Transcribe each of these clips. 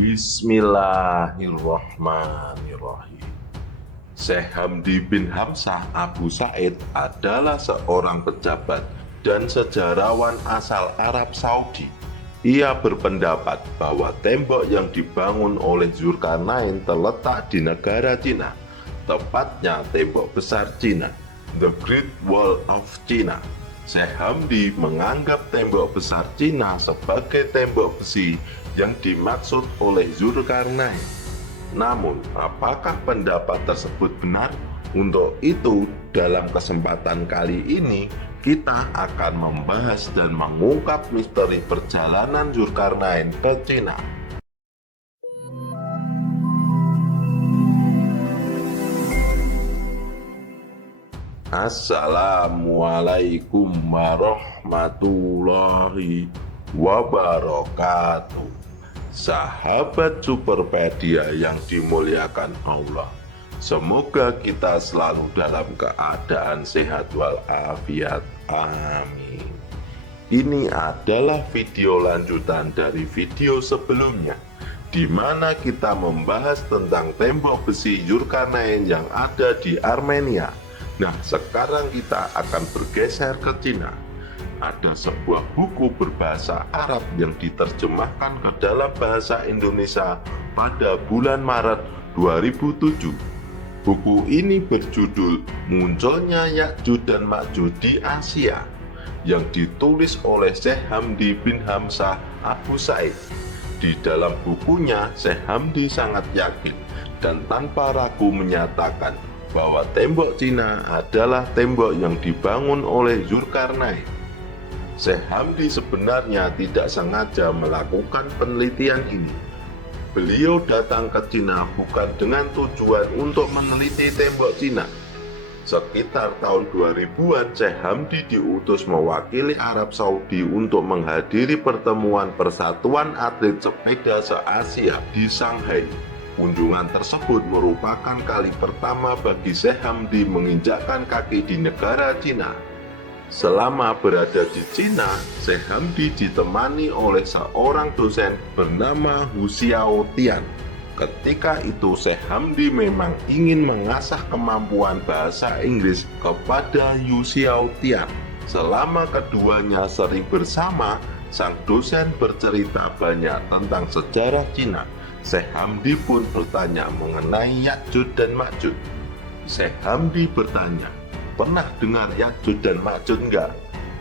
Bismillahirrahmanirrahim. Syekh Hamdi bin Hamzah Abu Said adalah seorang pejabat dan sejarawan asal Arab Saudi. Ia berpendapat bahwa tembok yang dibangun oleh Zulkarnain terletak di negara Cina, tepatnya tembok besar Cina, The Great Wall of China. Syekh Hamdi menganggap tembok besar Cina sebagai tembok besi yang dimaksud oleh Zulkarnain. Namun, apakah pendapat tersebut benar? Untuk itu, dalam kesempatan kali ini, kita akan membahas dan mengungkap misteri perjalanan Zulkarnain ke Cina. Assalamualaikum warahmatullahi wabarakatuh. Sahabat Superpedia yang dimuliakan Allah, semoga kita selalu dalam keadaan sehat walafiat. Amin. Ini adalah video lanjutan dari video sebelumnya, di mana kita membahas tentang tembok besi Zulkarnain yang ada di Armenia. Nah, sekarang kita akan bergeser ke Cina. Ada sebuah buku berbahasa Arab yang diterjemahkan ke dalam bahasa Indonesia pada bulan Maret 2007. Buku ini berjudul Munculnya Ya'juj dan Ma'juj di Asia, yang ditulis oleh Syekh Hamdi bin Hamzah Abu Said. Di dalam bukunya, Syekh Hamdi sangat yakin dan tanpa ragu menyatakan bahwa tembok Cina adalah tembok yang dibangun oleh Zulkarnain. Syekh Hamdi sebenarnya tidak sengaja melakukan penelitian ini. Beliau datang ke Cina bukan dengan tujuan untuk meneliti tembok Cina. Sekitar tahun 2000-an, Syekh Hamdi diutus mewakili Arab Saudi untuk menghadiri pertemuan Persatuan Atlet Sepeda se-Asia di Shanghai. Kunjungan tersebut merupakan kali pertama bagi Syekh Hamdi menginjakkan kaki di negara Cina. Selama berada di Cina, Syekh Hamdi ditemani oleh seorang dosen bernama Hu Xiaotian. Ketika itu Syekh Hamdi memang ingin mengasah kemampuan bahasa Inggris kepada Hu Xiaotian. Selama keduanya sering bersama, sang dosen bercerita banyak tentang sejarah Cina. Syekh Hamdi pun bertanya mengenai Ya'juj dan Ma'juj. Syekh Hamdi bertanya, pernah dengar Ya'juj dan Ma'juj enggak?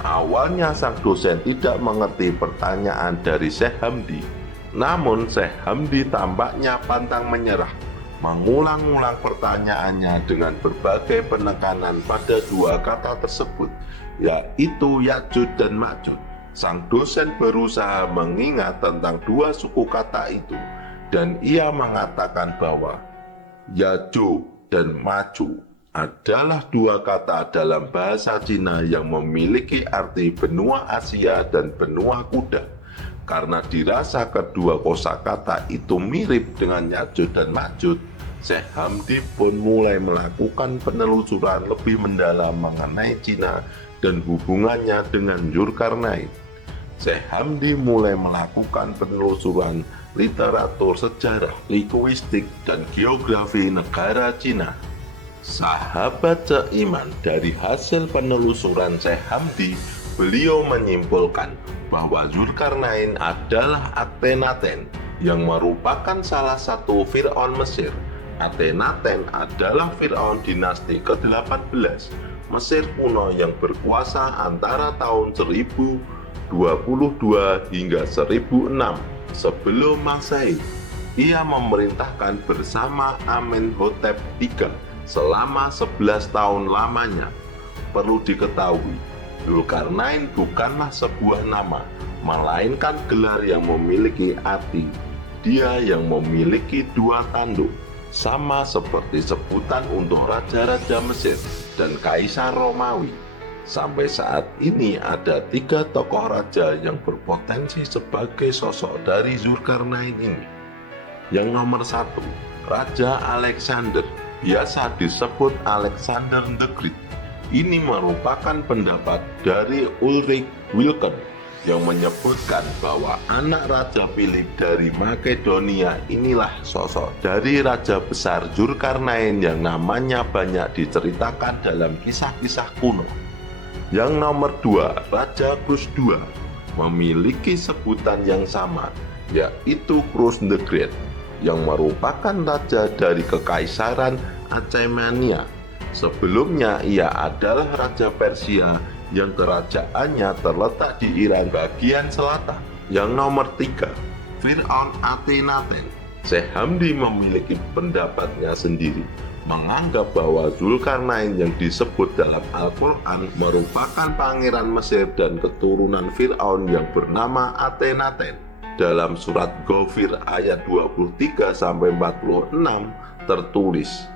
Awalnya sang dosen tidak mengerti pertanyaan dari Syekh Hamdi. Namun Syekh Hamdi tampaknya pantang menyerah, mengulang-ulang pertanyaannya dengan berbagai penekanan pada dua kata tersebut, yaitu Ya'juj dan Ma'juj. Sang dosen berusaha mengingat tentang dua suku kata itu, dan ia mengatakan bahwa Ya'juj dan Ma'juj adalah dua kata dalam bahasa Cina yang memiliki arti benua Asia dan benua kuda. Karena dirasa kedua kosakata itu mirip dengan Ya'juj dan Ma'juj, Syekh Hamdi pun mulai melakukan penelusuran lebih mendalam mengenai Cina dan hubungannya dengan Zulkarnain. Syekh Hamdi mulai melakukan penelusuran literatur sejarah, linguistik, dan geografi negara Cina. Sahabat seiman, dari hasil penelusuran Syekh Hamdi, beliau menyimpulkan bahwa Zulkarnain adalah Akhenaten yang merupakan salah satu Fir'aun Mesir. Akhenaten adalah Fir'aun dinasti ke-18 Mesir kuno yang berkuasa antara tahun 1022 hingga 1006 sebelum Masehi. Ia memerintahkan bersama Amenhotep III selama 11 tahun lamanya. Perlu diketahui, Zulkarnain bukanlah sebuah nama, melainkan gelar yang memiliki arti. Dia yang memiliki dua tanduk, sama seperti sebutan untuk raja-raja Mesir dan kaisar Romawi. Sampai saat ini ada 3 tokoh raja yang berpotensi sebagai sosok dari Zulkarnain ini. Yang nomor 1, Raja Alexander, biasa disebut Alexander the Great. Ini merupakan pendapat dari Ulrich Wilken. yang menyebutkan bahwa anak Raja Philip dari Makedonia inilah sosok dari Raja Besar Zulkarnain yang namanya banyak diceritakan dalam kisah-kisah kuno. Yang nomor 2, Raja Crus II, memiliki sebutan yang sama, yaitu Crus the Great, yang merupakan raja dari Kekaisaran Achaemenia. Sebelumnya ia adalah Raja Persia yang kerajaannya terletak di Iran bagian selatan. Yang nomor 3, Fir'aun Akhenaten. Syekh Hamdi memiliki pendapatnya sendiri, menganggap bahwa Zulkarnain yang disebut dalam Al-Quran merupakan pangeran Mesir dan keturunan Fir'aun yang bernama Akhenaten. Dalam surat Ghafir ayat 23-46 tertulis,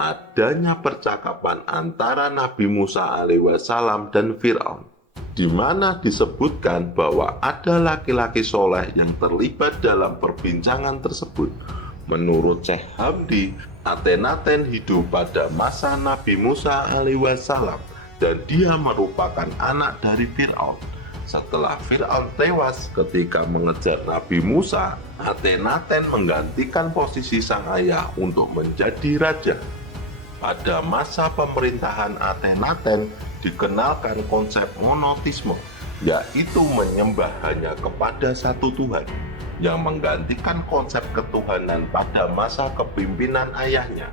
adanya percakapan antara Nabi Musa alaihissalam dan Fir'aun, di mana disebutkan bahwa ada laki-laki soleh yang terlibat dalam perbincangan tersebut. Menurut Syekh Hamdi, Akhenaten hidup pada masa Nabi Musa alaihissalam dan dia merupakan anak dari Fir'aun. Setelah Fir'aun tewas ketika mengejar Nabi Musa, Akhenaten menggantikan posisi sang ayah untuk menjadi raja. Pada masa pemerintahan Akhenaten dikenalkan konsep monoteisme, yaitu menyembah hanya kepada satu Tuhan, yang menggantikan konsep ketuhanan pada masa kepimpinan ayahnya.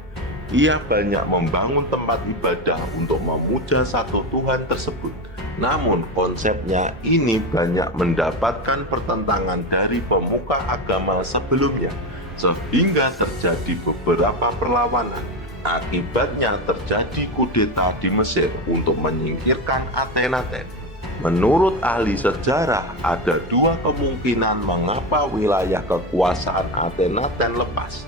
Ia banyak membangun tempat ibadah untuk memuja satu Tuhan tersebut. Namun konsepnya ini banyak mendapatkan pertentangan dari pemuka agama sebelumnya, sehingga terjadi beberapa perlawanan. Akibatnya terjadi kudeta di Mesir untuk menyingkirkan Akhenaten. Menurut ahli sejarah, ada dua kemungkinan mengapa wilayah kekuasaan Akhenaten lepas.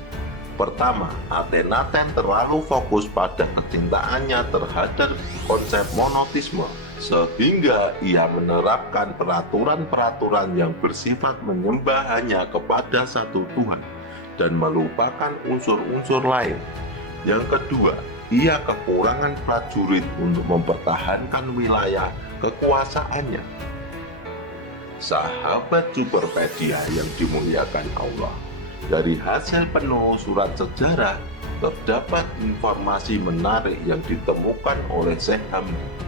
Pertama, Akhenaten terlalu fokus pada kecintaannya terhadap konsep monoteisme, sehingga ia menerapkan peraturan-peraturan yang bersifat menyembah hanya kepada satu Tuhan dan melupakan unsur-unsur lain. Yang kedua, ia kekurangan prajurit untuk mempertahankan wilayah kekuasaannya. Sahabat Superpedia yang dimuliakan Allah, dari hasil penelusuran sejarah terdapat informasi menarik yang ditemukan oleh Syekh Hamdi.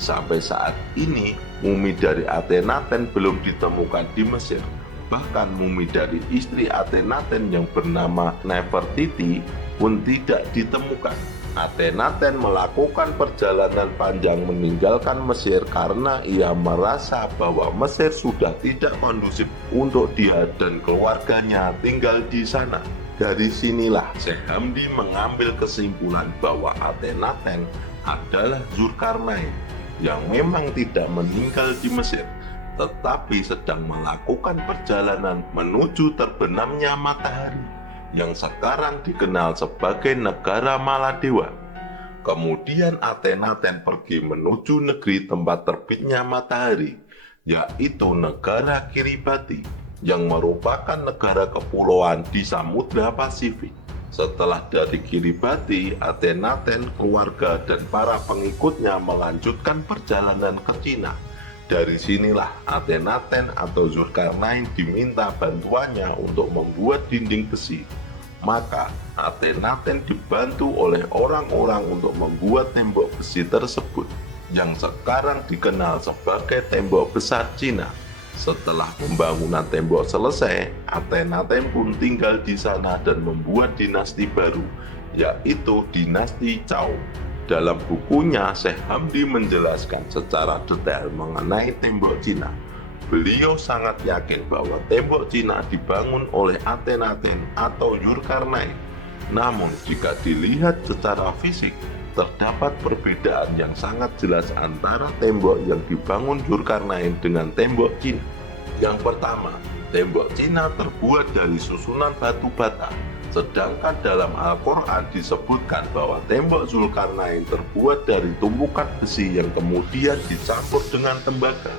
Sampai saat ini, mumi dari Akhenaten belum ditemukan di Mesir. Bahkan mumi dari istri Akhenaten yang bernama Nefertiti pun tidak ditemukan. Akhenaten melakukan perjalanan panjang meninggalkan Mesir karena ia merasa bahwa Mesir sudah tidak kondusif untuk dia dan keluarganya tinggal di sana. Dari sinilah Syekh Hamdi mengambil kesimpulan bahwa Akhenaten adalah Zulkarnain yang memang tidak meninggal di Mesir, tetapi sedang melakukan perjalanan menuju terbenamnya matahari yang sekarang dikenal sebagai negara Maladewa. Kemudian Akhenaten pergi menuju negeri tempat terbitnya matahari, yaitu negara Kiribati, yang merupakan negara kepulauan di Samudra Pasifik. Setelah dari Kiribati, Akhenaten, keluarga, dan para pengikutnya melanjutkan perjalanan ke Cina. Dari sinilah Akhenaten atau Zulkarnain diminta bantuannya untuk membuat dinding besi. Maka Akhenaten dibantu oleh orang-orang untuk membuat tembok besi tersebut, yang sekarang dikenal sebagai tembok besar Cina. Setelah pembangunan tembok selesai, Akhenaten pun tinggal di sana dan membuat dinasti baru, yaitu dinasti Zhou. Dalam bukunya, Syekh Hamdi menjelaskan secara detail mengenai tembok Cina. Beliau sangat yakin bahwa tembok Cina dibangun oleh Akhenaten atau Zulkarnain. Namun jika dilihat secara fisik, terdapat perbedaan yang sangat jelas antara tembok yang dibangun Zulkarnain dengan tembok Cina. Yang pertama, tembok Cina terbuat dari susunan batu bata, sedangkan dalam Al-Quran disebutkan bahwa tembok Zulkarnain terbuat dari tumpukan besi yang kemudian dicampur dengan tembaga.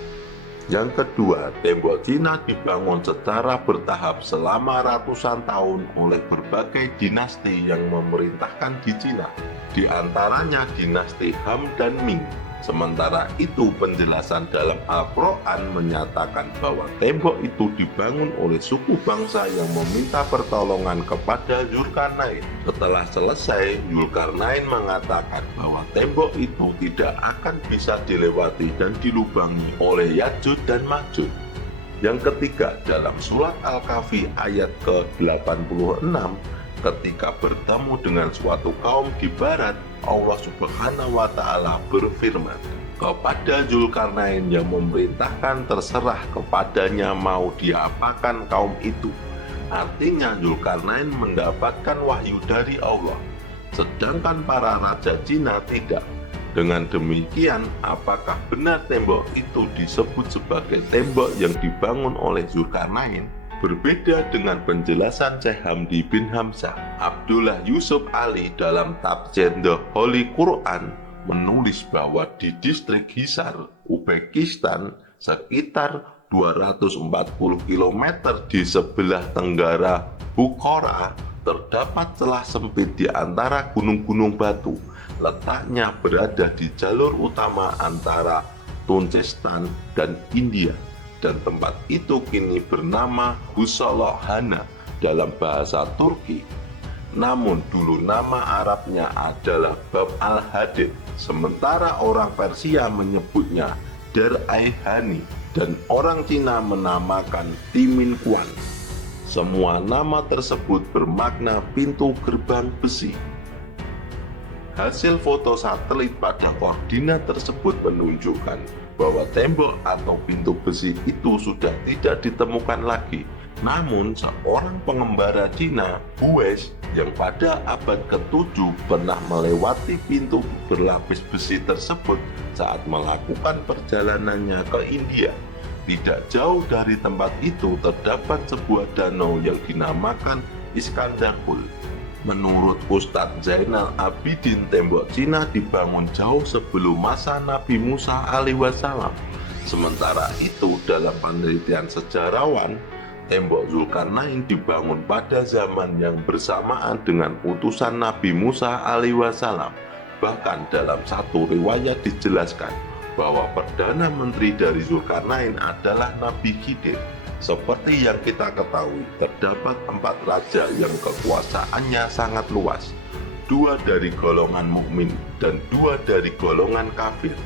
Yang kedua, tembok Cina dibangun secara bertahap selama ratusan tahun oleh berbagai dinasti yang memerintahkan di Cina, di antaranya dinasti Han dan Ming. Sementara itu penjelasan dalam Al-Quran menyatakan bahwa tembok itu dibangun oleh suku bangsa yang meminta pertolongan kepada Zulkarnain. Setelah selesai, Zulkarnain mengatakan bahwa tembok itu tidak akan bisa dilewati dan dilubangi oleh Ya'juj dan Ma'juj. Yang ketiga, dalam surat Al-Kahfi ayat ke-86, ketika bertemu dengan suatu kaum di barat, Allah Subhanahu wa Ta'ala berfirman kepada Zulkarnain yang memerintahkan terserah kepadanya mau diapakan kaum itu. Artinya Zulkarnain mendapatkan wahyu dari Allah, sedangkan para raja Cina tidak. Dengan demikian, apakah benar tembok itu disebut sebagai tembok yang dibangun oleh Zulkarnain? Berbeda dengan penjelasan Syekh Hamdi bin Hamzah, Abdullah Yusuf Ali dalam tafsir The Holy Quran menulis bahwa di distrik Hisar, Uzbekistan, sekitar 240 km di sebelah tenggara Bukhara, terdapat celah sempit di antara gunung-gunung batu. Letaknya berada di jalur utama antara Turkmenistan dan India, dan tempat itu kini bernama Husalohana dalam bahasa Turki. Namun dulu nama Arabnya adalah Bab al-Hadid, sementara orang Persia menyebutnya Dar Aihani dan orang Cina menamakan Timin Kuan. Semua nama tersebut bermakna pintu gerbang besi. Hasil foto satelit pada koordinat tersebut menunjukkan bahwa tembok atau pintu besi itu sudah tidak ditemukan lagi. Namun seorang pengembara Cina, Hues, yang pada abad ke-7 pernah melewati pintu berlapis besi tersebut saat melakukan perjalanannya ke India. Tidak jauh dari tempat itu terdapat sebuah danau yang dinamakan Iskandarpul. Menurut Ustadz Zainal Abidin, tembok Cina dibangun jauh sebelum masa Nabi Musa alaihissalam. Sementara itu, dalam penelitian sejarawan, tembok Zulkarnain dibangun pada zaman yang bersamaan dengan utusan Nabi Musa alaihissalam. Bahkan dalam satu riwayat dijelaskan bahwa Perdana Menteri dari Zulkarnain adalah Nabi Khidir. Seperti yang kita ketahui, terdapat 4 raja yang kekuasaannya sangat luas. 2 dari golongan mukmin dan 2 dari golongan kafir.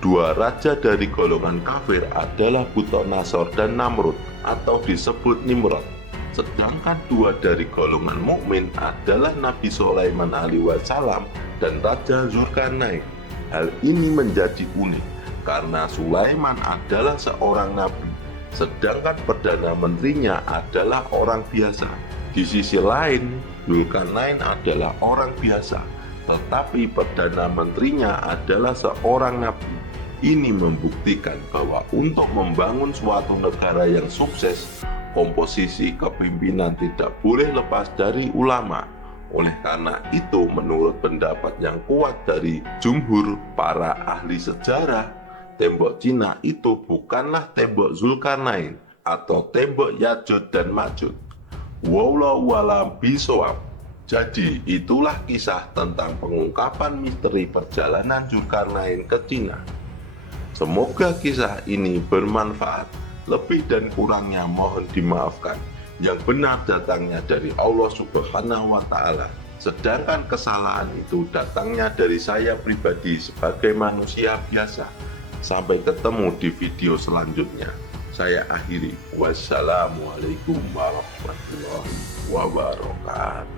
2 raja dari golongan kafir adalah Bukhtanasor dan Namrud atau disebut Nimrod. Sedangkan 2 dari golongan mukmin adalah Nabi Sulaiman alaihissalam dan Raja Zulkarnain. Hal ini menjadi unik karena Sulaiman adalah seorang nabi, sedangkan Perdana Menterinya adalah orang biasa. Di sisi lain, Zulkarnain adalah orang biasa, tetapi Perdana Menterinya adalah seorang nabi. Ini membuktikan bahwa untuk membangun suatu negara yang sukses, komposisi kepemimpinan tidak boleh lepas dari ulama. Oleh karena itu, menurut pendapat yang kuat dari jumhur para ahli sejarah, tembok Cina itu bukanlah tembok Zulkarnain atau tembok Ya'juj dan Ma'juj. Wallahu a'lam bishawab. Jadi itulah kisah tentang pengungkapan misteri perjalanan Zulkarnain ke Cina. Semoga kisah ini bermanfaat. Lebih dan kurangnya mohon dimaafkan. Yang benar datangnya dari Allah Subhanahu wa Ta'ala, sedangkan kesalahan itu datangnya dari saya pribadi sebagai manusia biasa. Sampai ketemu di video selanjutnya. Saya akhiri. Wassalamualaikum warahmatullahi wabarakatuh.